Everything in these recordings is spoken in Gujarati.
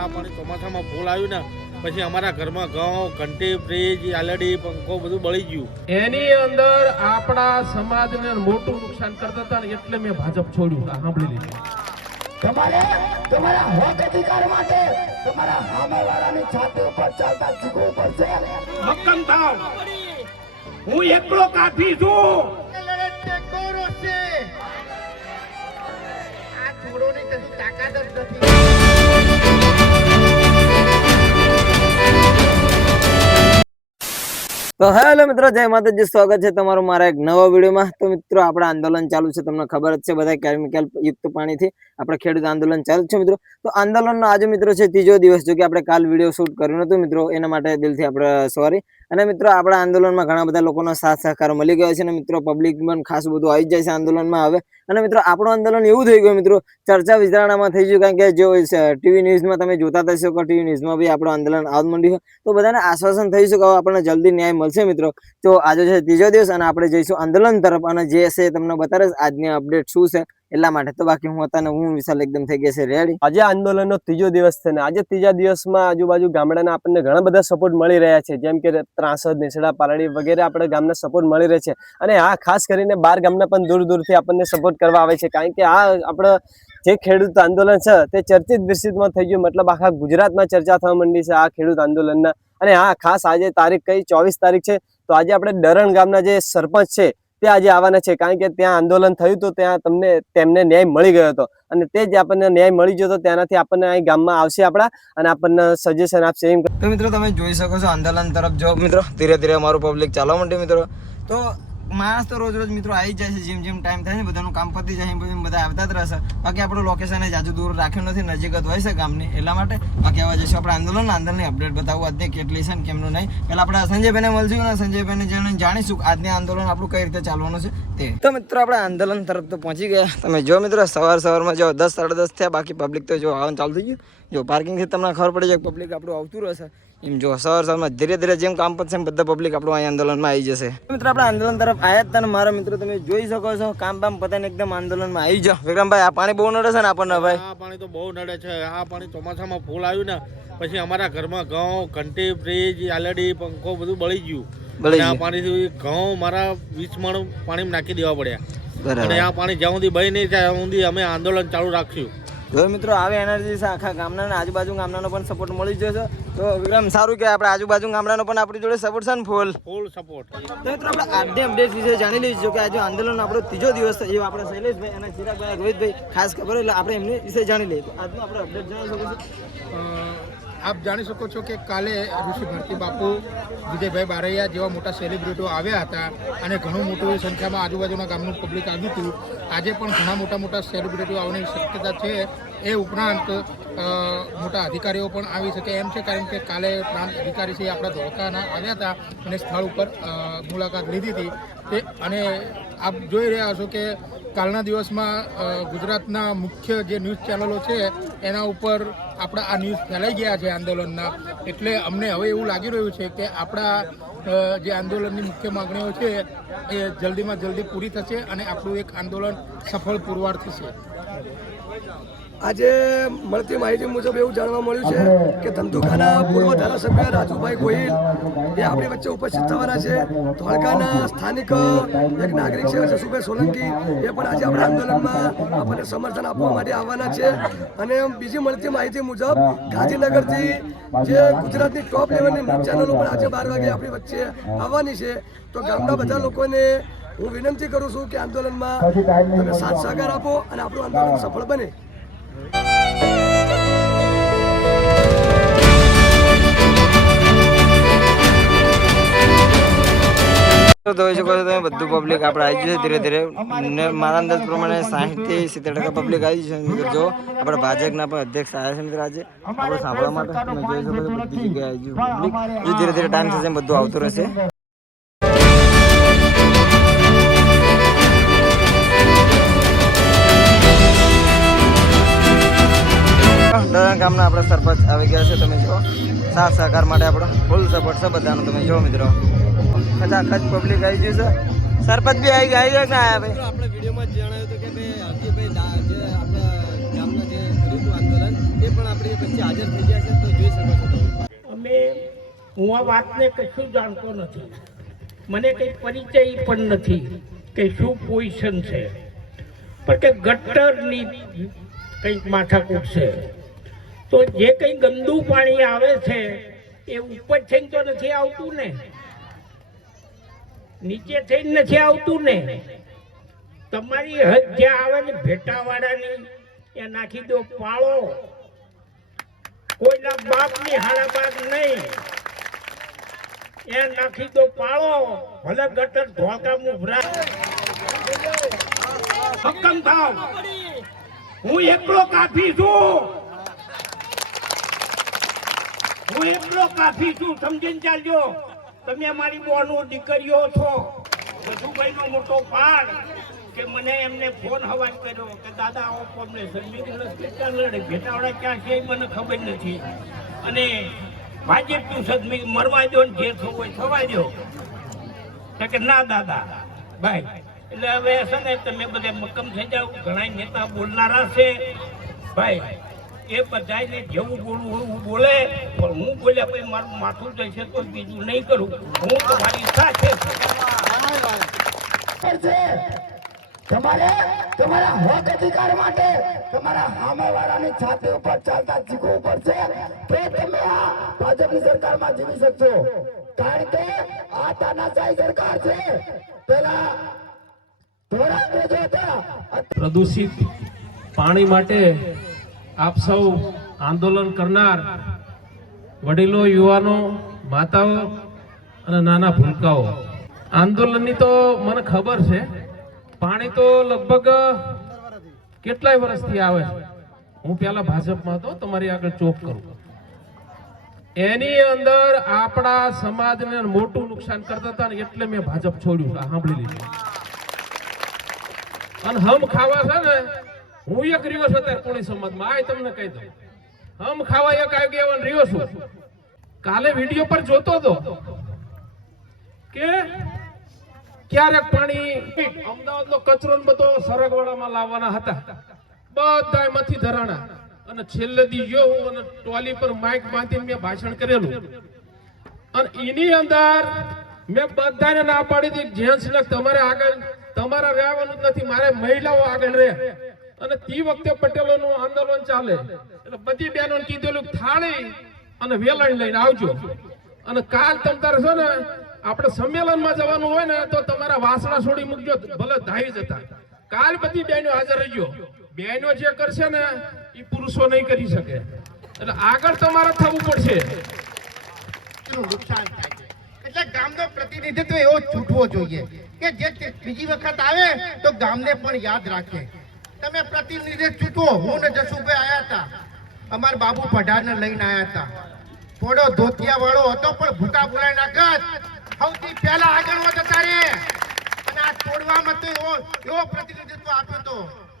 આ પાણી ચોમાસામાં ફૂલ આવ્યું ને પછી અમારા ઘરમાં ઘઉં, ઘંટી, ફ્રીજ, આલડી, પંખો બધું બળી ગયું. એની અંદર આપણા સમાજને મોટું નુકસાન કરતા હતા ને એટલે મેં ભાજપ છોડ્યું. સાંભળી લીધું. તમારે તમારા હક અધિકાર માટે તમારા સામેવાળાની છાતી ઉપર ચાલતા શીખવું પડશે. મક્કમ થાવ. હું એકલો કાફી છું. આ છોડોની કશી તાકાત જ નથી. તો હેલો મિત્રો, જય માતાજી, સ્વાગત છે તમારું મારા એક નવા વિડીયોમાં. તો મિત્રો આપણે આંદોલન ચાલુ છે, તમને ખબર જ છે બધા કેમિકલ યુક્ત પાણીથી આપણે ખેડૂત આંદોલન ચાલુ છે મિત્રો. તો આંદોલનનો આજે મિત્રો છે ત્રીજો દિવસ, જો કે આપણે કાલ વિડીયો શૂટ કર્યું નતું મિત્રો, એના માટે દિલથી આપણે સોરી. અને મિત્રો આપણા આંદોલનમાં ઘણા બધા લોકોનો સાથ સહકાર મળી ગયો છે અને મિત્રો પબ્લિક પણ ખાસ બધું આવી જાય છે આંદોલનમાં હવે. અને મિત્રો આપણું આંદોલન એવું થઈ ગયું મિત્રો, ચર્ચા વિચારણામાં થઈ ગયું, કારણ કે જો ટીવી ન્યૂઝમાં તમે જોતા થશો કે ટીવી ન્યૂઝમાં બી આપણું આંદોલન આવવા માંડ્યું, તો બધાને આશ્વાસન થઈ શકે આપણને જલ્દી ન્યાય મળશે મિત્રો. તો આજે છે ત્રીજો દિવસ અને આપણે જઈશું આંદોલન તરફ, અને જે છે તમને બતાવીશ આજની અપડેટ શું છે એટલા માટે. તો બાકી હું વિશાલ એકદમ થઈ ગયા છે રેડી. આજે આંદોલનનો ત્રીજો દિવસ છે ને આજે ત્રીજા દિવસમાં આજુબાજુ ગામડાના આપણને ઘણા બધા સપોર્ટ મળી રહ્યા છે, જેમ કે ત્રાસદ, નેસડા, પાલડી વગેરે આપણે ગામના સપોર્ટ મળી રહે છે. અને આ ખાસ કરીને બાર ગામના પણ દૂર દૂરથી આપણને સપોર્ટ કરવા આવે છે, કારણ કે આ આપણે જે ખેડૂત આંદોલન છે તે ચર્ચિત વિકસિતમાં થઈ ગયું, મતલબ આખા ગુજરાતમાં ચર્ચા થવા માંડી છે આ ખેડૂત આંદોલનના. અને હા, ખાસ આજે તારીખ કઈ 24 તારીખ છે, તો આજે આપણે ડરણ ગામના જે સરપંચ છે તે આજે આવવાના છે, કારણ કે ત્યાં આંદોલન થયું તો ત્યાં તેમને ન્યાય મળી ગયો હતો, અને તે જ આપણને ન્યાય મળી ગયો તો ત્યાંથી આપણને અહીં ગામમાં આવશે આપણા અને આપણને સજેશન આપશે એમ. તો મિત્રો તમે જોઈ શકો છો આંદોલન તરફ જો મિત્રો ધીરે ધીરે અમારું પબ્લિક ચાલવા માંડ્યું મિત્રો. તો માણસ તો રોજ રોજ મિત્રો આવી જાય છે, જેમ ટાઈમ થાય ને બધાનું કામ પતી જાય બધા આવતા જ રહેશે. બાકી આપણું લોકેશન જાજુ દૂર રાખ્યું નથી, નજીક જ હોય છે ગામની, એટલા માટે બાકી આવવા જઈશું આપણે આંદોલનની અપડેટ બતાવું આજની કેટલી છે ને કેમનું નહીં. પહેલા આપણે સંજયભાઈને મળશું ને સંજયભાઈને જાણીશું આજની આંદોલન આપણું કઈ રીતે ચાલવાનું છે તે. તો મિત્રો આપણે આંદોલન તરફ તો પહોંચી ગયા. તમે જો મિત્રો સવારમાં જો 10 સાડા 10 થયા, બાકી પબ્લિક તો જો આવવાનું ચાલુ થઈ ગયું. જો પાર્કિંગથી તમને ખબર પડી જાય પબ્લિક આપણું આવતું રહેશે એમ. જો સવારમાં ધીરે ધીરે જેમ કામ પતશે એમ બધા પબ્લિક આપણું અહીં આંદોલનમાં આવી જશે. મિત્રો આપણે આંદોલન તરફ આવ્યા હતા ને મારા મિત્રો તમે જોઈ શકો છો કામ પતાને એકદમ આંદોલનમાં આવી જાઓ. વિક્રમભાઈ આ પાણી બહુ નડે છે ને આપણને ભાઈ? આ પાણી તો બહુ નડે છે. આ પાણી ચોમાસામાં ફૂલ આવ્યું ને પછી અમારા ઘરમાં ઘઉં, ઘંટી, ફ્રીજ, આલડી, પંખો બધું બળી ગયું. આ પાણીથી ઘઉં મારા 20 મણ પાણીમાં નાખી દેવા પડ્યા. અને આ પાણી જ્યાં સુધી બળી નહીં થાય સુધી અમે આંદોલન ચાલુ રાખ્યું. જો મિત્રો આવે એનર્જી છે આખા ગામના ને આજુબાજુ ગામડાનો પણ સપોર્ટ મળી જશે. તો વિક્રમ સારું કે આપણે આજુબાજુ ગામડાનો પણ આપણી જોડે સપોર્ટ છે ને ફૂલ સપોર્ટ. તો મિત્રો આપણે આજની અપડેટ વિશે જાણી લઈશું કે આજે આંદોલન આપણો ત્રીજો દિવસ છે, એ આપણે શૈલેષભાઈ અને ચિરાગભાઈ, રોહિતભાઈ ખાસ ખબર એટલે આપણે એમની વિશે જાણી લઈએ. તો આજનું આપણે અપડેટ જાણી શકો છો. આપ જાણી શકો છો કે કાલે ઋષિ ભારતી બાપુ, વિજયભાઈ બારૈયા જેવા મોટા સેલિબ્રિટીઓ આવ્યા હતા અને ઘણું મોટી સંખ્યામાં આજુબાજુના ગામનું પબ્લિક આવ્યું હતું. આજે પણ ઘણા મોટા સેલિબ્રિટીઓ આવવાની શક્યતા છે. એ ઉપરાંત મોટા અધિકારીઓ પણ આવી શકે એમ છે, કારણ કે કાલે પ્રાંત અધિકારી છે આપણા ધોળકાના આવ્યા હતા અને સ્થળ ઉપર મુલાકાત લીધી હતી તે. અને આપ જોઈ રહ્યા છો કે કાલના દિવસમાં ગુજરાતના મુખ્ય જે ન્યૂઝ ચેનલો છે એના ઉપર આપણા આ ન્યૂઝ ફેલાઈ ગયા છે આંદોલનના. એટલે અમને હવે એવું લાગી રહ્યું છે કે આપણા જે આંદોલનની મુખ્ય માગણીઓ છે એ જલ્દીમાં જલ્દી પૂરી થશે અને આપણું એક આંદોલન સફળ પુરવાર થશે. આજે મળતી માહિતી મુજબ એવું જાણવા મળ્યું છે કે ધંધુકાના પૂર્વ ધારાસભ્ય રાજુભાઈ ગોહિલ એ આપણી વચ્ચે ઉપસ્થિત થવાના છે. ધોળકાના સ્થાનિક એક નાગરિક છે જસુભાઈ સોલંકી, એ પણ આજે આપણા આંદોલનમાં આપણને સમર્થન આપવા માટે આવવાના છે. અને બીજી મળતી માહિતી મુજબ ગાંધીનગરથી જે ગુજરાતની ટોપ લેવલની ન્યૂઝ ચેનલો પણ આજે 12 વાગે આપણી વચ્ચે આવવાની છે. તો ગામના બધા લોકોને હું વિનંતી કરું છું કે આંદોલનમાં તમે સાથ સહકાર આપો અને આપણું આંદોલન સફળ બને. જોઈ શકો છો તમે બધું પબ્લિક આપણે આવી જશે ધીરે ધીરે. મારા અંદાજ પ્રમાણે 60 થી 70% પબ્લિક આવી છે મિત્રો. જો આપણે ભાજપના પણ અધ્યક્ષ આવ્યા છે મિત્રો આજે આપણે સાંભળવા માટે. તમે જોઈ શકો છો બધી જગ્યાએ આવી ગયું પબ્લિક. જો ધીરે ધીરે ટાઈમ થશે બધું આવતું રહેશે. ડરણ ગામના આપણા સરપંચ આવી ગયા છે. તમે જો સાથ સહકાર માટે આપણો ફૂલ સપોર્ટ છે બધાનો. તમે જો મિત્રો ખચાખચ પબ્લિક આવી ગયું છે. સરપંચ બી આવી ગયા કે ના આવ્યા ભાઈ? આપણે વિડીયોમાં જણાવ્યું હતું કે ભાઈ હરજીભાઈ જે આપણા ગામના જે ખેડૂતો આંદોલન એ એ પણ આપણી વચ્ચે હાજર થઈ ગયા છે, તો જોઈ શકો છો તમે. અમે હું આ વાતને કશું જાણતો નથી, મને કંઈ પરિચય પણ નથી કે શું પોઝિશન છે, પણ કે ગટરની કંઈક માથાકૂટ છે. તો જે કંઈ ગંદુ પાણી આવે છે એ ઉપર થઈને તો નથી આવતું ને, નીચે થઈને નથી આવતું ને. તમારી હદ જ્યાં આવે ને ભેટાવાળાની એ નાખી દો પાળો, કોઈના બાપની હાડાબાદ નહીં, એ નાખી દો પાળો. ભલે ગટર ધોળકા મુભરા હકમ થાવ, હું એકલો કાફી છું, હું એકલો કાફી છું, સમજીને ચાલજો. તમે મારી બોનું દીકરીઓ છો, બધુભાઈનો મોટો પાડ કે મને એમને ફોન હવાજ કર્યો કે દાદા આવો અમને લડે ભેટાવાળા ક્યાં છે એ મને ખબર નથી, અને ભાજપનું સદમી મરવા દો ને જે થવું હોય થવા દો. કે ના દાદા ભાઈ, એટલે હવે છે ને તમે બધા મક્કમ થઈ જાઓ. ઘણા નેતા બોલનારા છે ભાઈ, એ બધાને જેવું બોલવું એવું બોલે, પણ હું બોલ્યા પછી મારું માથું જશે તો બીજું નહીં કરું. હું તમારી સાથે તમારે તમારા હક અધિકાર માટે તમારા સામેવાળાની છાતી ઉપર ચાલતા શીખવું પડશે, તો તમે આ ભાજપની સરકારમાં જીવી શકશો. કારણ કે આ તાનાશાહી સરકાર છે. પેલા ધોળા અંગ્રેજો હતા. પ્રદૂષિત પાણી માટે આપ સૌ આંદોલન કરનાર વડીલો, યુવાનો, માતાઓ અને નાના ભૂલકાઓ, આંદોલનની તો મને ખબર છે. પાણી તો લગભગ કેટલાય વર્ષથી આવે છે. હું પહેલા ભાજપમાં હતો, તમારી આગળ ચોક કરું. એની અંદર આપણા સમાજને મોટું નુકસાન કરતા હતા ને એટલે મેં ભાજપ છોડ્યું. સાંભળી લીધું. અને હમ ખાવા છે ને, હું એક રહ્યો છું અત્યારે કોળી સમાજમાં, આ તમને કહી દઉં. હમ ખાવા એક આગેવાન રહ્યો છું. કાલે વિડીયો પર જોતો હતો કે ક્યારેક પાણી અમદાવાદનો કચરો બધો સરગવાડામાં લાવવાના હતા, બધા એમાંથી ધરાણા, અને છેલ્લે દી ગયો હું અને ટોલી પર માઇક બાંધીને મેં ભાષણ કરેલું. અને એની અંદર મેં બધાને ના પાડી હતી, જેન્ટ્સ ને તમારે આગળ તમારા રહેવાનું જ નથી, મારે મહિલાઓ આગળ રહે. અને તે વખતે પટેલોનું આંદોલન ચાલે એટલે બધી બહેનોને કીધેલું થાળી અને વેલણ લઈને આવજો. અને કાલ તમ તારે છે ને આપણે સંમેલનમાં જવાનું હોય ને તો તમારા વાસણા છોડી મૂકજો, ભલે ધાઈ જતા. કાલ બધી બહેનો હાજર રહેજો. બહેનો જે કરશે ને એ પુરુષો નહીં કરી શકે, એટલે આગળ તમારે થવું પડશે. નુકસાન થાય છે, એટલે ગામનો પ્રતિનિધિત્વ એવો છૂટવો જોઈએ કે જે બીજી વખત આવે તો ગામને પણ યાદ રાખે. તમે પ્રતિનિધિત્વ છૂટવો. હું ને જસુભાઈ આવ્યા હતા, અમારા બાબુ પઢારને લઈને આવ્યા હતા. થોડો ધોતિયા વાળો હતો પણ ભૂકા બોલાય નાખત, સૌથી પહેલા આગળ જતા રે. અને આ છોડવામાં તો એવો પ્રતિનિધિત્વ આપ્યો તો,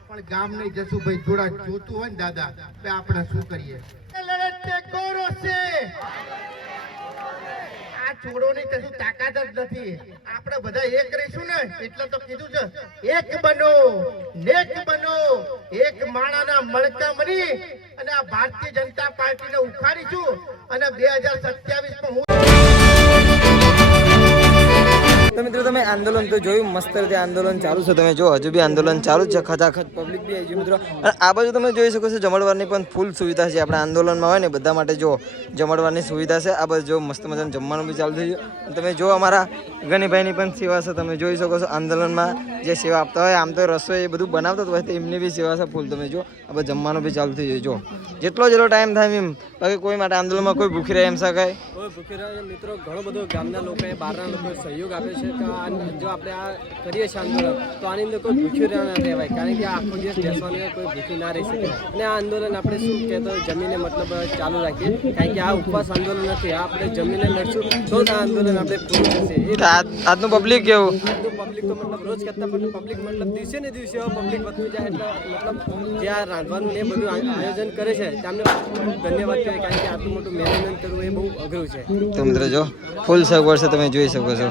પણ ગામ નહીં જસુભાઈ જોડા જોતું હોય ને દાદા, આપણે શું કરીએ? લડત ગૌરવ છે. આ છોડોની કશું તાકાત જ નથી. આપણે બધા એક રહીશું ને એટલે તો કીધું છે, એક બનો નેક બનો, એક માણાના મણકા મરી અને આ ભારતીય જનતા પાર્ટીને ઉખાડીશું. અને 2027 માં તો મિત્રો તમે આંદોલન તો જોયું, મસ્ત રીતે આંદોલન ચાલુ છે. તમે જો હજુ બી આંદોલન ચાલુ છે, ખચાખચ પબ્લિક બી આવી ગયું મિત્રો. અને આ બાજુ તમે જોઈ શકો છો જમણવારની પણ ફૂલ સુવિધા છે. આપણે આંદોલનમાં હોય ને બધા માટે જો જમણવારની સુવિધા છે. આ બાજુ જો મસ્ત મજાનું જમવાનું બી ચાલુ થઈ ગયું. તમે જો અમારા ગનીભાઈની પણ સેવા છે, તમે જોઈ શકો છો. આંદોલનમાં જે સેવા આપતા હોય, આમ તો રસોઈ એ બધું બનાવતા હોય તો એમની બી સેવા છે ફૂલ. તમે જો આ બધું જમવાનું બી ચાલુ થઈ જાય. જો જેટલો ટાઈમ થાય એમ, બાકી કોઈ માટે આંદોલનમાં કોઈ ભૂખી રહે એમ શકાય? કોઈ ભૂખી રહે મિત્રો. ઘણો બધો ગામના લોકોએ, બહારના લોકોએ સહયોગ આપે છે કે જો આપણે આ કરીએ છીએ આંદોલન, તો આની અંદર કોઈ ભૂખ્યું ના રહેવાય. કારણ કે આખો દિવસ બેસવાનું કોઈ ભૂખ્યું ના રહી શકે. અને આ આંદોલન આપણે શું કહેતો જમીને મતલબ ચાલુ રાખીએ, કારણ કે આ ઉપવાસ આંદોલન નથી. આ આપણે જમીને લડશું તો જ આ આંદોલન આપણે પૂરું થશે. આજનું પબ્લિક કેવું? આજનું પબ્લિક તો મતલબ રોજ કરતા પણ પબ્લિક મતલબ દિવસે ને દિવસે પબ્લિક વધતું જાય. એટલે મતલબ જે આ રાંધવાનું ને બધું આયોજન કરે છે તેમને ખૂબ ધન્યવાદ કહેવાય. કારણ કે આટલું મોટું મેનેજમેન્ટ કરવું એ બહુ અઘરું છે. તો મિત્રો જો ફૂલ સગવડ છે, તમે જોઈ શકો છો.